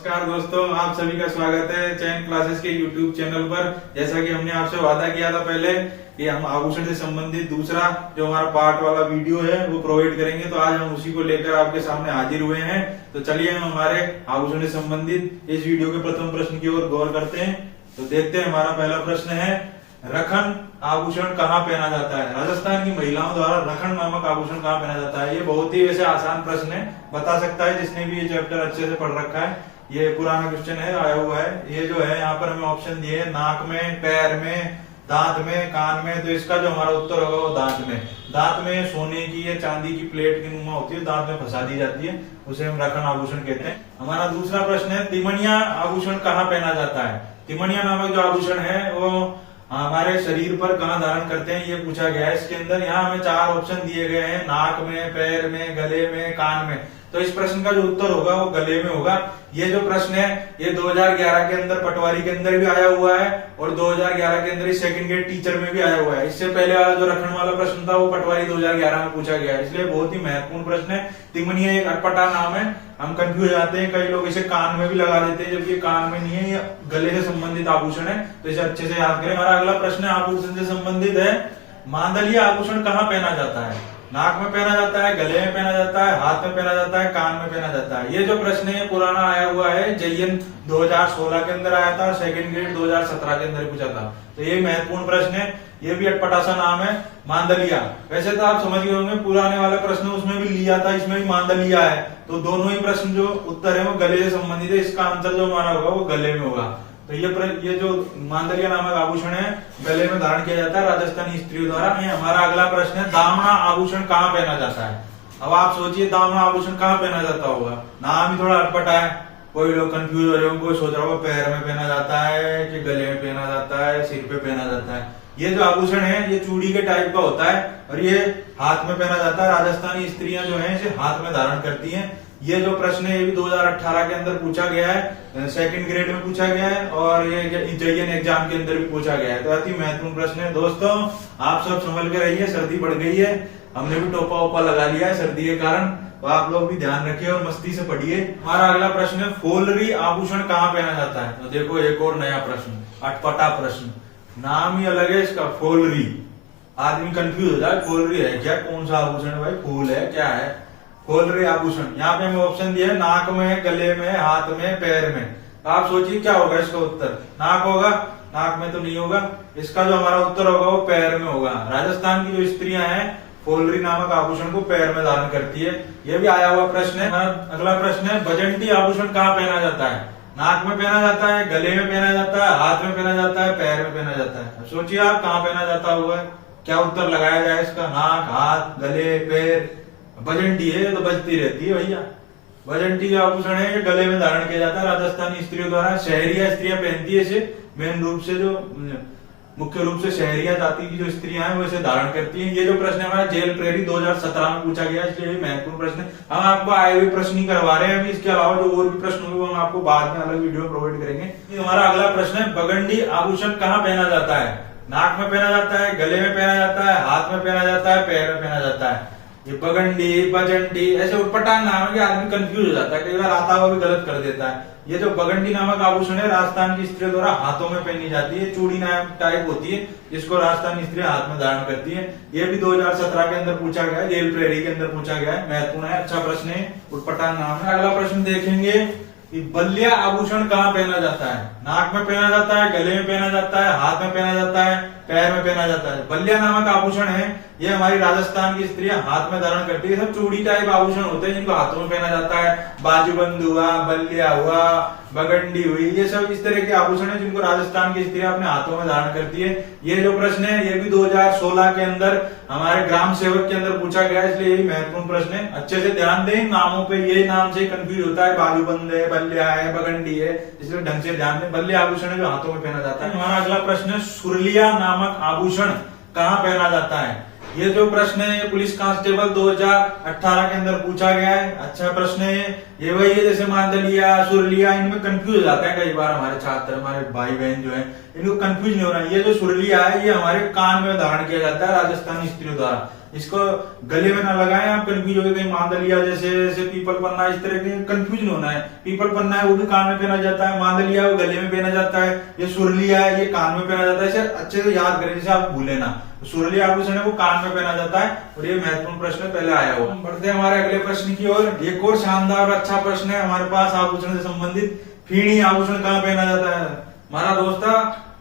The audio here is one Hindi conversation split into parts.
नमस्कार दोस्तों, आप सभी का स्वागत है चैन क्लासेस के यूट्यूब चैनल पर। जैसा कि हमने आपसे वादा किया था पहले कि हम आभूषण से संबंधित दूसरा जो हमारा पार्ट वाला वीडियो है वो प्रोवाइड करेंगे, तो आज हम उसी को लेकर आपके सामने हाजिर हुए हैं। तो चलिए हम हमारे आभूषण से संबंधित इस वीडियो के प्रथम प्रश्न की ओर गौर करते हैं। तो देखते हैं, हमारा पहला प्रश्न है, रखन आभूषण कहाँ पहना जाता है? राजस्थान की महिलाओं द्वारा रखन नामक आभूषण कहाँ पहना जाता है? ये बहुत ही वैसे आसान प्रश्न है, बता सकता है जिसने भी ये चैप्टर अच्छे से पढ़ रखा है। ये पुराना क्वेश्चन है, आया हुआ है। ये जो है यहाँ पर हमें ऑप्शन दिए हैं, नाक में, पैर में, दांत में, कान में। तो इसका जो हमारा उत्तर होगा वो दांत में। दांत में सोने की या चांदी की प्लेट की नुमा होती है, दांत में फंसा दी जाती है, उसे हम रखन आभूषण कहते हैं। हमारा दूसरा प्रश्न है, तिमणिया आभूषण कहाँ पहना जाता है? तिमणिया नामक जो आभूषण है वो हमारे शरीर पर कहाँ धारण करते हैं, ये पूछा गया है इसके अंदर। यहाँ हमें चार ऑप्शन दिए गए हैं, नाक में, पैर में, गले में, कान में। तो इस प्रश्न का जो उत्तर होगा वो गले में होगा। ये जो प्रश्न है ये 2011 के अंदर पटवारी के अंदर भी आया हुआ है और 2011 के अंदर सेकंड ग्रेड टीचर में भी आया हुआ है। इससे पहले वाला जो रखन वाला प्रश्न था वो पटवारी 2011 में पूछा गया है, इसलिए बहुत ही महत्वपूर्ण प्रश्न है। तिमनिया एक अटपटा नाम है, हम कंफ्यूज हो जाते हैं, कई लोग इसे कान में भी लगा देते हैं जबकि कान में नहीं है, ये गले से संबंधित आभूषण है, तो इसे अच्छे से याद करें। हमारा अगला प्रश्न है आभूषण से संबंधित है, मांदलिय आभूषण कहाँ पहना जाता है? नाक में पहना जाता है, गले में पहना जाता है, हाथ में पहना जाता है, कान में पहना जाता है। ये जो प्रश्न है पुराना आया हुआ है, जयन 2016 के अंदर आया था और सेकंड ग्रेड 2017 के अंदर पूछा था। तो ये महत्वपूर्ण प्रश्न है, ये भी अटपटा सा नाम है, मांदलिया। वैसे तो आप समझ गए होंगे, पुराने वाला प्रश्न उसमें भी लिया था, इसमें भी मांदलिया है। तो दोनों ही प्रश्न जो उत्तर है वो गले से संबंधित है, इसका आंसर जो हमारा होगा वो गले में होगा। तो ये जो मांदलिया नामक आभूषण है गले में धारण किया जाता है राजस्थानी स्त्रियों द्वारा। हमारा अगला प्रश्न है, दामना आभूषण कहाँ पहना जाता है? अब आप सोचिए दामना आभूषण कहाँ पहना जाता होगा? नाम ही थोड़ा अटपटा है, कोई लोग कंफ्यूज हो रहे होंगे, कोई सोच रहा होगा पैर में पहना जाता है कि गले में पहना जाता है, सिर पे पहना जाता है। ये जो आभूषण है ये चूड़ी के टाइप का होता है और ये हाथ में पहना जाता है। राजस्थानी स्त्रियां जो है इसे हाथ में धारण करती हैं। ये जो प्रश्न है ये भी 2018 के अंदर पूछा गया है, सेकंड ग्रेड में पूछा गया है और ये जयन एग्जाम के अंदर भी पूछा गया है। तो अति महत्वपूर्ण प्रश्न है दोस्तों, आप सब संभल के रहिए, सर्दी बढ़ गई है, हमने भी टोपा ओपा लगा लिया है सर्दी के कारण, तो आप लोग भी ध्यान रखिए और मस्ती से पढ़िए। हमारा अगला प्रश्न है, फोलरी आभूषण कहाँ पहना जाता है? तो देखो एक और नया प्रश्न, अटपटा प्रश्न, नाम ही अलग है इसका, फोलरी। आदमी कंफ्यूज हो जाए, फोलरी है क्या, कौन सा आभूषण है भाई, फूल है क्या है? फोलरी आभूषण, यहाँ पे हमें ऑप्शन दिया है, नाक में, गले में, हाथ में, पैर में। तो आप सोचिए क्या होगा इसका उत्तर? नाक होगा? नाक में तो नहीं होगा, इसका जो हमारा उत्तर होगा वो पैर में होगा। राजस्थान की जो स्त्रियां हैं फोलरी नामक आभूषण को पैर में धारण करती है, ये भी आया हुआ प्रश्न है। अगला प्रश्न है, बजंती आभूषण कहाँ पहना जाता है? नाक में पहना जाता है, गले में पहना जाता है, हाथ में पहना जाता है, पैर में पहना जाता है। सोचिए आप कहाँ पहना जाता होगा, क्या उत्तर लगाया जाए इसका? नाक, हाथ, गले, पैर। बजंटी है तो बजती रहती है भैया। बजंटी जो आभूषण है ये गले में धारण किया जाता है राजस्थानी स्त्रियों द्वारा। शहरिया स्त्रियां पहनती है इसे, मेन रूप से जो मुख्य रूप से शहरिया जाति की जो स्त्रियां हैं वो इसे धारण करती हैं। ये जो प्रश्न है हमारा जेल प्रेरी 2017 में पूछा गया, इसलिए महत्वपूर्ण प्रश्न है। हम आपको आए हुए प्रश्न ही करवा रहे हैं, अभी इसके अलावा जो और भी प्रश्न होंगे हम आपको बाद में अलग वीडियो प्रोवाइड करेंगे। हमारा अगला प्रश्न है, बगंडी आभूषण कहाँ पहना जाता है? नाक में पहना जाता है, गले में पहना जाता है, हाथ में पहना जाता है, पैर में पहना जाता है। ये बगंडी, बजंटी ऐसे उटपटांग नाम है कि आदमी कंफ्यूज हो जाता है, कई बार आता हुआ भी गलत कर देता है। ये जो बगंडी नामक आभूषण है राजस्थान की स्त्रियों द्वारा हाथों में पहनी जाती है, चूड़ी नाम टाइप होती है जिसको राजस्थानी स्त्रियां हाथ में धारण करती है। ये भी 2017 के अंदर पूछा गया है, जेल प्रेरी के अंदर पूछा गया है, महत्वपूर्ण है, अच्छा प्रश्न है, उटपटांग नाम है। अगला प्रश्न देखेंगे, बल्लिया आभूषण कहाँ पहना जाता है? नाक में पहना जाता है, गले में पहना जाता है, हाथ में पहना जाता है, पैर में पहना जाता है। बल्लिया नामक आभूषण है ये हमारी राजस्थान की स्त्रियां हाथ में धारण करती है। सब चूड़ी टाइप आभूषण होते हैं जिनको हाथों में पहना जाता है, बाजूबंद हुआ, बल्लिया हुआ, बगंडी हुई, ये सब इस तरह के आभूषण है जिनको राजस्थान की स्त्रियां अपने हाथों में धारण करती है। ये जो प्रश्न है ये भी 2016 के अंदर हमारे ग्राम सेवक के अंदर पूछा गया है, इसलिए ये महत्वपूर्ण प्रश्न है। अच्छे से ध्यान दें नामों पे, ये नाम से कंफ्यूज होता है, बाजूबंद है, बल्लिया है, बगंडी है, इसलिए ढंग से ध्यान दें। बल्लिया आभूषण है जो हाथों में पहना जाता है। हमारा अगला प्रश्न है, सुरलिया नामक आभूषण कहाँ पहना जाता है? ये जो प्रश्न है ये पुलिस कांस्टेबल 2018 के अंदर पूछा गया है, अच्छा प्रश्न है। ये वही है जैसे मांदलिया, सुरलिया, इनमें कंफ्यूज हो जाता है कई बार हमारे छात्र, हमारे भाई बहन जो है, इनको कंफ्यूज नहीं होना। ये जो सुरलिया है ये हमारे कान में धारण किया जाता है राजस्थानी स्त्रियों द्वारा। इसको गले में ना लगाएं आप, कंफ्यूज हो गए कहीं मांदलिया जैसे पीपल पन्ना, इस तरह के कंफ्यूज नहीं होना है। पीपल पन्ना है वो भी कान में पहना जाता है, मांदलिया वो गले में पहना जाता है, ये सुरलिया है ये कान में पहना जाता है। इसे अच्छे से याद करें, जैसे आप भूले ना। सुरलिया आभूषण है वो कान में पहना जाता है, और ये महत्वपूर्ण प्रश्न पहले आया हुआ। बढ़ते हैं हमारे अगले प्रश्न की ओर। एक और शानदार और अच्छा प्रश्न है हमारे पास आभूषण से संबंधित। फीणी आभूषण कहाँ पहना जाता है? हमारा दोस्ता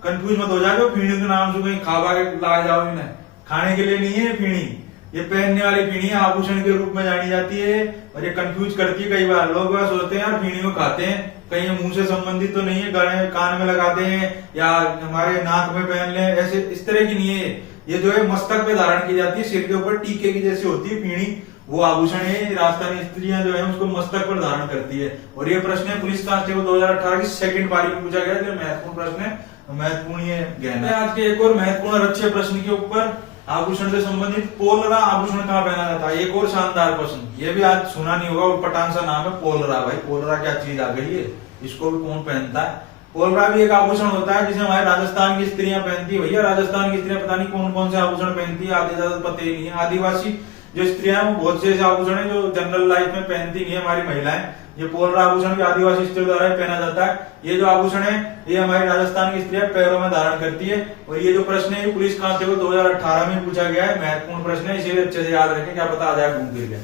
कंफ्यूज मत हो जाओ, फीणी के नाम से कहीं खावा के ला जाओ, इन्हें खाने के लिए नहीं है फीणी, ये पहनने वाली फीणी आभूषण के रूप में जानी जाती है, और ये कंफ्यूज करती है। कई बार लोग सोचते हैं यार फीणी को खाते हैं, कहीं मुंह से संबंधित तो नहीं है, गले कान में लगाते हैं या हमारे नाक में पहन ले, ऐसे इस तरह की नहीं है। ये जो है मस्तक पे धारण की जाती है, सिर के ऊपर टीके की जैसी होती है फीणी, वो आभूषण है। राजस्थानी स्त्रियां जो है उसको मस्तक पर धारण करती है। और ये प्रश्न है पुलिस कांस्टेबल 2018 की सेकंड पारी में पूछा गया, जो महत्वपूर्ण प्रश्न है, महत्वपूर्ण ये गहना है। आज के एक और महत्वपूर्ण और अच्छे प्रश्न के ऊपर, आभूषण से संबंधित पोलरा आभूषण कहाँ पहना जाता है? एक और शानदार प्रश्न, ये भी आज सुना नहीं होगा, पठान सा नाम है पोलरा। भाई पोलरा क्या चीज आ गई है, इसको भी कौन पहनता है? पोलरा भी एक आभूषण होता है जिसे हमारे राजस्थान की स्त्रियां पहनती है। भैया राजस्थान की स्त्रियां पता नहीं कौन कौन से आभूषण पहनती है, आधे ज्यादा पता ही नहीं है। आदिवासी जो स्त्रियां वो बहुत से ऐसे आभूषण है जो जनरल लाइफ में पहनती नहीं है हमारी महिलाएं। ये पोलरा आभूषण भी आदिवासी स्त्रियों द्वारा पहना जाता है। ये जो आभूषण है ये हमारी राजस्थान की स्त्रियां पैरों में धारण करती है। और ये जो प्रश्न है ये पुलिस कांस्टेबल 2018 में पूछा गया है, महत्वपूर्ण प्रश्न है, इसीलिए अच्छे से याद रखें, क्या पता आ जाए घूम फिर के।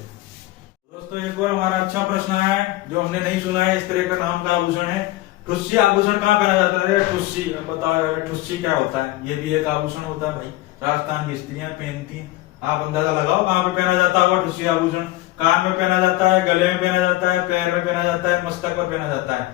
दोस्तों एक और हमारा अच्छा प्रश्न है जो हमने नहीं सुना है, इस तरह का नाम का आभूषण है। ठुस्सी आभूषण कहाँ पहना जाता है? ठुस्सी, बताओ ठुस्सी क्या होता है? ये भी एक आभूषण होता है भाई, राजस्थान की स्त्रियां पहनती हैं। आप अंदाजा लगाओ कहाँ पे पहना जाता होगा ठुस्सी आभूषण। कान में पहना जाता है, गले में पहना जाता है, पैर में पहना जाता है, मस्तक पर पहना जाता है।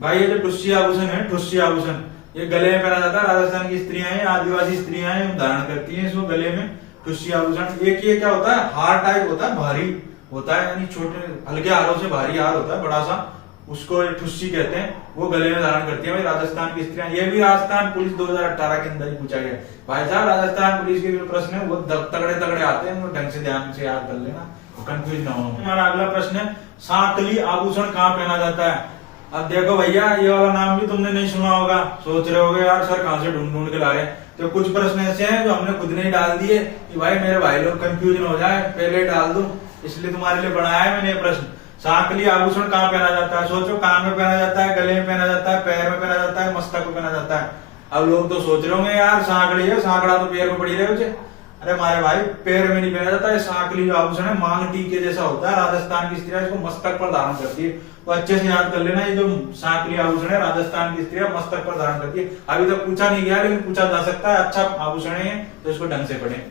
भाई ये जो ठुस्सी आभूषण है, ठुस्सी आभूषण ये गले में पहना जाता है। राजस्थान की स्त्रियां हैं, आदिवासी स्त्रियां हैं, धारण करती हैं इसको गले में ठुस्सी आभूषण। एक ये क्या होता है, हार टाइप होता है, भारी होता है, यानी छोटे हल्के हारों से भारी हार होता है बड़ा सा, उसको ठुस्सी कहते हैं, वो गले में धारण करती है भाई राजस्थान की स्त्रियां। ये भी राजस्थान पुलिस 2018 के अंदर ही पूछा गया। भाई साहब राजस्थान पुलिस के जो प्रश्न है वो तगड़े तगड़े आते हैं, ढंग से ध्यान से याद कर लेना, कंफ्यूज ना हो। हमारा अगला प्रश्न है सांकली आभूषण कहाँ पहना जाता है? अब देखो भैया ये वाला नाम भी तुमने नहीं सुना होगा, सोच रहे होगे यार सर कहाँ से ढूंढ ढूंढ के ला रहे हैं। तो कुछ प्रश्न ऐसे हैं जो हमने खुद ने डाल दिए कि भाई मेरे भाई लोग कंफ्यूज हो जाए, पहले डाल दूं, इसलिए तुम्हारे लिए बनाया है मैंने ये प्रश्न। सांकली आभूषण कहाँ पहना जाता है? सोचो, कान में पहना जाता है, गले में पहना जाता है, पैर में पहना जाता है, मस्तक में पहना जाता है। अब लोग तो सोच रहे होंगे यार सांकली है, सांकड़ा तो पैर में पड़ी रहे उसे। अरे हमारे भाई पैर में नहीं पहना जाता है, सांकली जो आभूषण है मांग टीके जैसा होता है, राजस्थान की स्त्रियां इसको मस्तक पर धारण करती है। तो अच्छे से याद कर लेना, ये जो सांकली आभूषण है राजस्थान की स्त्रियां मस्तक पर धारण करती है। अभी तक पूछा नहीं गया लेकिन पूछा जा सकता है, अच्छा आभूषण है तो इसको ढंग से पढ़े।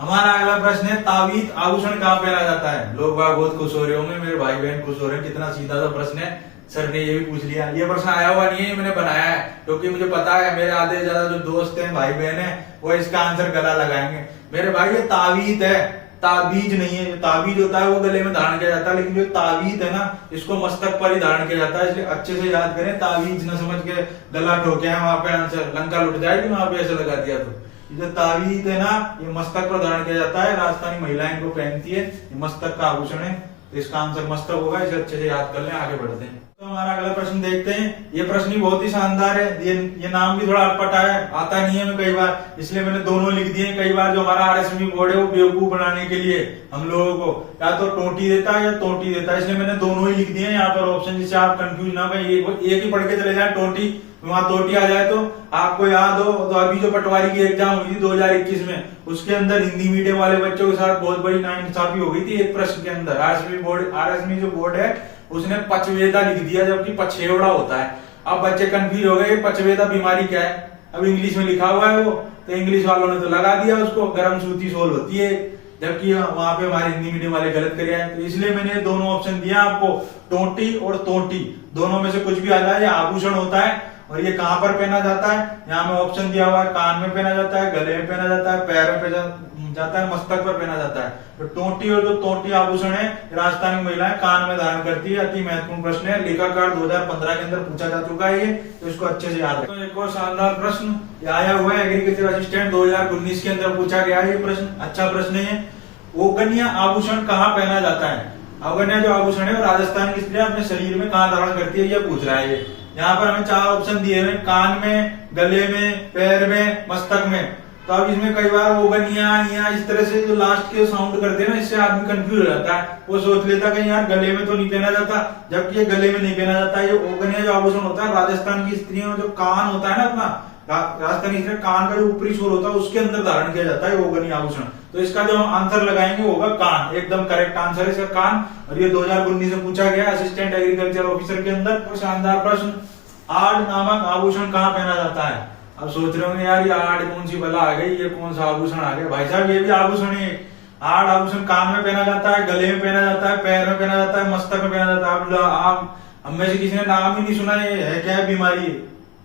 हमारा अगला प्रश्न है तावीज आभूषण कहाँ पहना जाता है? लोग बहुत खुश हो रहे होंगे, मेरे भाई बहन खुश हो रहे हैं, कितना सीधा सा प्रश्न है, सर ने ये भी पूछ लिया। ये प्रश्न आया हुआ नहीं है, मैंने बनाया है क्योंकि मुझे पता है मेरे आधे ज्यादा जो दोस्त हैं भाई बहन है वो इसका आंसर गला लगाएंगे। मेरे भाई ये तावीज है, ताबीज नहीं है। ताबीज होता है वो गले में धारण किया जाता है, लेकिन जो तावीज है ना इसको मस्तक पर ही धारण किया जाता है, इसलिए अच्छे से याद करें। तावीज न समझ के गला ठोके हैं वहां पे आंसर लंका लुट जाएगी वहां पे ऐसे लगा दिया तो। जो तावीज है ना ये मस्तक पर धारण किया जाता है, राजस्थानी महिलाएं इनको पहनती है, ये मस्तक का आभूषण है, तो इसका आंसर मस्तक होगा। इसे अच्छे से याद कर लें, आगे बढ़ते हैं। तो हमारा अगला प्रश्न देखते हैं। ये प्रश्न भी बहुत ही शानदार है, ये नाम भी थोड़ा अटपटा है, आता नहीं है मैं कई बार, इसलिए मैंने दोनों लिख दिए। कई बार जो हमारा आरएसएमबी बोर्ड है वो बेवकूफ बनाने के लिए हम लोगों को या तो टोटी देता है या तोटी देता है, इसलिए मैंने दोनों ही लिख दिए यहाँ पर ऑप्शन, जिससे आप कंफ्यूज ना हो। एक ही पढ़ के चले जाए टोटी, वहां तोटी आ जाए तो आपको याद हो। तो अभी जो पटवारी की एग्जाम हुई थी 2021 में, उसके अंदर हिंदी मीडियम वाले बच्चों के साथ बहुत बड़ी नाइंसाफी हो गई थी एक प्रश्न के अंदर। आरएसएमबी जो बोर्ड है उसने पचवेदा लिख दिया जबकि पछेवड़ा होता है। अब बच्चे कंफ्यूज हो गए पचवेदा बीमारी क्या है, अब इंग्लिश में लिखा हुआ है वो, तो इंग्लिश वालों ने तो लगा दिया उसको गर्म सूती सोल होती है, जबकि वहां पे हमारे हिंदी मीडियम वाले गलत कर आए। तो इसलिए मैंने दोनों ऑप्शन दिया आपको, टोटी और तोटी, दोनों में से कुछ भी आ जाए। आभूषण होता है और ये कहां पर पहना जाता है, यहाँ में ऑप्शन दिया हुआ है, कान में पहना जाता है, गले में पहना जाता है, पैर में पहना जाता है, मस्तक पर पहना जाता है। तो टोटी और जो तोटी आभूषण है राजस्थानी महिलाएं कान में धारण करती है। अति महत्वपूर्ण प्रश्न है, लेखाकार 2015 के अंदर पूछा जा चुका है ये, तो इसको अच्छे से याद रखें। तो एक और शानदार प्रश्न आया हुआ है, एग्रीकल्चर असिस्टेंट 2019 के अंदर पूछा गया है ये प्रश्न, अच्छा प्रश्न है। ओगनिया आभूषण कहाँ पहना जाता है? अवगन्या जो आभूषण है वो राजस्थान की स्त्रियां अपने शरीर में कहाँ धारण करती है ये पूछ रहा है ये। यहाँ पर हमें 4 ऑप्शन दिए हुए, कान में, गले में, पैर में, मस्तक में। तो अब इसमें कई बार ओगनिया या इस तरह से जो लास्ट के साउंड करते हैं ना, इससे आदमी कंफ्यूज हो जाता है। वो सोच लेता कहीं यार गले में तो नहीं पहना जाता, जबकि ये गले में नहीं पहना जाता। ये ओगनिया जो आभूषण होता है राजस्थान की स्त्रियों में जो कान होता है ना अपना, राजस्थानी स्त्री कान का जो ऊपरी छोर होता है उसके अंदर धारण किया जाता है ओगनी आभूषण। तो इसका जो हम आंसर लगाएंगे वो होगा कान। एकदम करेक्ट आंसर है इसका कान। और ये 2019 में पूछा गया असिस्टेंट एग्रीकल्चर ऑफिसर के अंदर। तो शानदार प्रश्न, आड़ नामक आभूषण कहाँ पहना जाता है? अब सोच रहे होंगे यार ये आड़ कौन सी बला आ गई, ये कौन सा आभूषण आ गया? भाई साहब ये भी आभूषण है। आड़ आभूषण कान में पहना जाता है, गले में पहना जाता है, पैर में पहना जाता है, मस्तक में पहना जाता है। आप हम में से किसी ने नाम ही नहीं सुना ये है क्या बीमारी?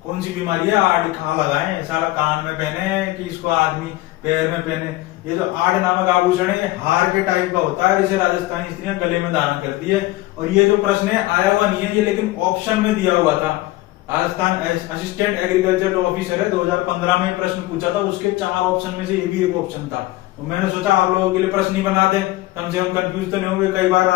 कौन सी बीमारी है? आड़ कहाँ लगाए? सारा कान में पहने कि इसको आदमी पैर में पहने? ये जो आड़ नामक आभूषण है हार के टाइप का होता है, इसे राजस्थानी स्त्रियां गले में धारण करती है। और ये जो प्रश्न है आया हुआ नहीं है ये, लेकिन ऑप्शन में दिया हुआ था। राजस्थान असिस्टेंट एग्रीकल्चर ऑफिसर है, 2015 में प्रश्न पूछा था, उसके 4 ऑप्शन में से ये भी एक ऑप्शन था। तो मैंने सोचा आप लोगों के लिए प्रश्न ही बना दे, कम से कम कंफ्यूज तो नहीं होंगे। कई बार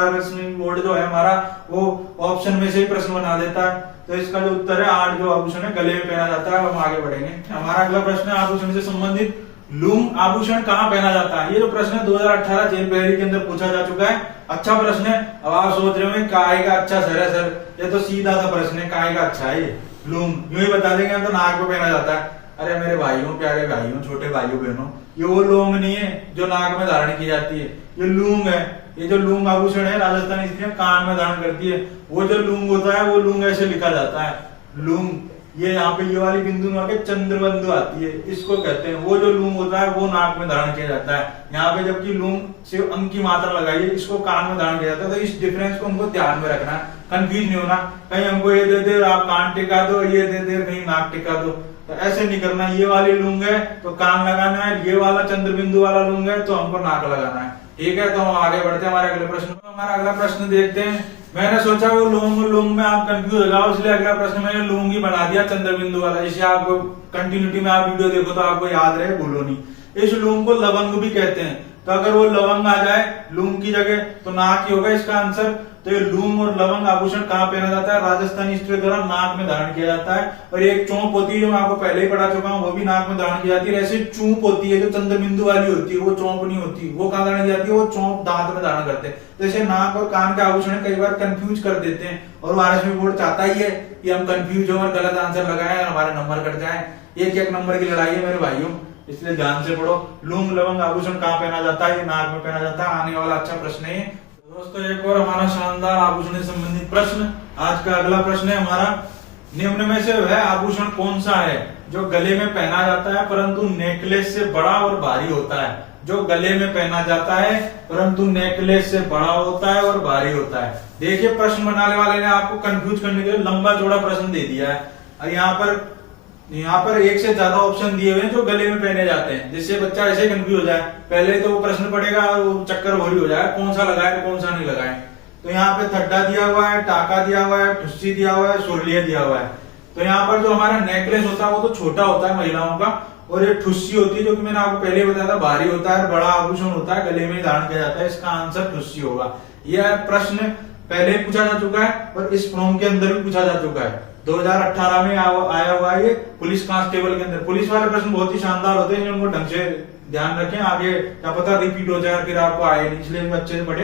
बोर्ड जो है हमारा वो ऑप्शन में से ही प्रश्न बना देता है। तो इसका जो उत्तर है आड़ जो आभूषण है गले में पहना जाता है। हम आगे बढ़ेंगे। हमारा अगला प्रश्न है आभूषण से संबंधित, लूंग आभूषण कहाँ पहना जाता है? ये जो प्रश्न है 2018 जेल पहरी के अंदर पूछा जा चुका है। अच्छा प्रश्न है। अब आप सोच रहे हो काय का अच्छा सर है सर, ये तो सीधा सा प्रश्न है, काय का अच्छा है ये? लूंग यूं ही बता देंगे हम तो नाक पे पहना जाता है। अरे मेरे भाइयों, प्यारे भाइयों, छोटे भाइयों बहनों, ये वो लौंग नहीं है जो नाक में धारण की जाती है, ये लूंग है। ये जो लूंग आभूषण है राजस्थानी स्त्रियां कान में धारण करती है। वो जो लूंग होता है वो लूंग ऐसे लिखा जाता है, लूंग। ये यहाँ पे ये वाली बिंदु में आके चंद्रबिंदु आती है, इसको कहते हैं। वो जो लूंग होता है वो नाक में धारण किया जाता है। यहाँ पे जबकि लूंग सिर्फ अंक की मात्रा लगाई है, इसको कान में धारण किया जाता है। तो इस डिफरेंस को हमको ध्यान में रखना है, कंफ्यूज नहीं होना। कहीं हमको ये दे दे आप कान टिका दो, ये दे दे कहीं नाक टिका दो, तो ऐसे नहीं करना। ये वाली लूंग है तो कान लगाना है, ये वाला चंद्रबिंदु वाला लूंग है तो हमको नाक लगाना है। ठीक है, तो हम आगे बढ़ते हैं हमारे अगले प्रश्न। हमारा अगला प्रश्न देखते हैं। मैंने सोचा वो लूंग में आप कंफ्यूज हो जाओ, इसलिए अगला प्रश्न मैंने लूंग ही बना दिया चंद्रबिंदु वाला, जिससे आपको कंटिन्यूटी में आप वीडियो देखो तो आपको याद रहे, भूलो नहीं। इस लूंग को लवंग भी कहते हैं। तो अगर वो लवंग आ जाए लूंग की जगह तो नाक ही होगा इसका आंसर। तो ये लूंग और लवंग आभूषण कहाँ पहना जाता है? राजस्थानी स्त्रियों द्वारा नाक में धारण किया जाता है। और एक चौंप होती है जो मैं आपको पहले ही पढ़ा चुका हूँ, वो भी नाक में धारण की जाती है। ऐसे चूप होती है जो चंद्रबिंदु वाली होती है, वो चौंप नहीं होती। वो कहाँ धारण की जाती है? वो चौंप दांत में धारण करते हैं। तो ऐसे नाक और कान के आभूषण कई बार कंफ्यूज कर देते हैं, और आरएसबी बोर्ड चाहता ही है कि हम कंफ्यूज हो और गलत आंसर लगाएं और हमारे नंबर कट जाए। एक नंबर की लड़ाई है मेरे भाइयों, इसलिए ध्यान से पढ़ो। लूंग लवंग आभूषण कहाँ पहना जाता है? ये नाक में पहना जाता है। आने वाला अच्छा प्रश्न है दोस्तों। एक और हमारा शानदार आभूषण से संबंधित प्रश्न। आज का अगला प्रश्न है हमारा, निम्न में से वह आभूषण कौन सा है जो गले में पहना जाता है परंतु नेकलेस से बड़ा और भारी होता है? जो गले में पहना जाता है परंतु नेकलेस से बड़ा होता है और भारी होता है। देखिए प्रश्न बनाने वाले ने आपको कंफ्यूज करने के लिए लंबा चौड़ा प्रश्न दे दिया है। और यहाँ पर एक से ज्यादा ऑप्शन दिए हुए हैं जो गले में पहने जाते हैं, जिससे बच्चा ऐसे कंफ्यूज हो जाए। पहले तो वो प्रश्न पढ़ेगा और वो चक्कर भरी हो जाए, कौन सा लगाए कौन सा नहीं लगाए। तो यहाँ पे थड्डा दिया हुआ है, टाका दिया हुआ है, ठुस्सी दिया हुआ है, सुरलिया दिया हुआ है। तो यहाँ पर जो हमारा नेकलेस होता है वो तो छोटा होता है महिलाओं का, और ये ठुस्सी होती है जो कि मैंने आपको पहले बताया था भारी होता है, बड़ा आभूषण होता है, गले में धारण किया जाता है। इसका आंसर ठुस्सी होगा। यह प्रश्न पहले पूछा जा चुका है और इस फॉर्म के अंदर भी पूछा जा चुका है। 2018 में आया हुआ है ये पुलिस कांस्टेबल के अंदर। पुलिस वाले प्रश्न बहुत ही शानदार होते हैं, उनको ढंग से ध्यान रखें, आगे क्या पता रिपीट हो जाए फिर आपको आए नहीं, इसलिए अच्छे से पढ़े।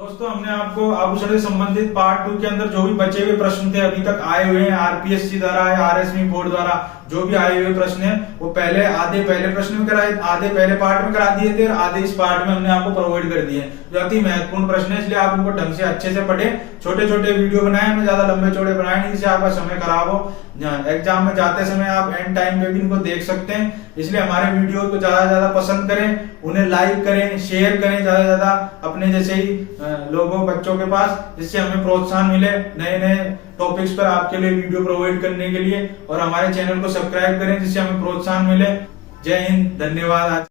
दोस्तों हमने आपको आभूषण से संबंधित पार्ट 2 के अंदर जो भी बचे हुए प्रश्न थे अभी तक आए हुए हैं आरपीएससी द्वारा या आरएसबी बोर्ड द्वारा, जो भी आए हुए प्रश्न है वो आधे पहले प्रश्न में कराए, आधे पहले पार्ट में करा दिए थे और आधे इस पार्ट में हमने आपको प्रोवाइड कर दिए, जो अति महत्वपूर्ण प्रश्न है। इसलिए आप उनको ढंग से अच्छे से पढ़े। छोटे छोटे वीडियो बनाए, हमने ज्यादा लंबे चौड़े बनाए नहीं जिससे आपका समय खराब हो। एग्जाम में जाते समय आप एंड टाइम पे भी इनको देख सकते हैं। इसलिए हमारे वीडियो को ज्यादा से ज्यादा पसंद करें, उन्हें लाइक करें, शेयर करें ज्यादा से ज्यादा अपने जैसे ही लोगों बच्चों के पास, जिससे हमें प्रोत्साहन मिले नए नए टॉपिक्स पर आपके लिए वीडियो प्रोवाइड करने के लिए। और हमारे चैनल को सब्सक्राइब करें जिससे हमें प्रोत्साहन मिले। जय हिंद, धन्यवाद।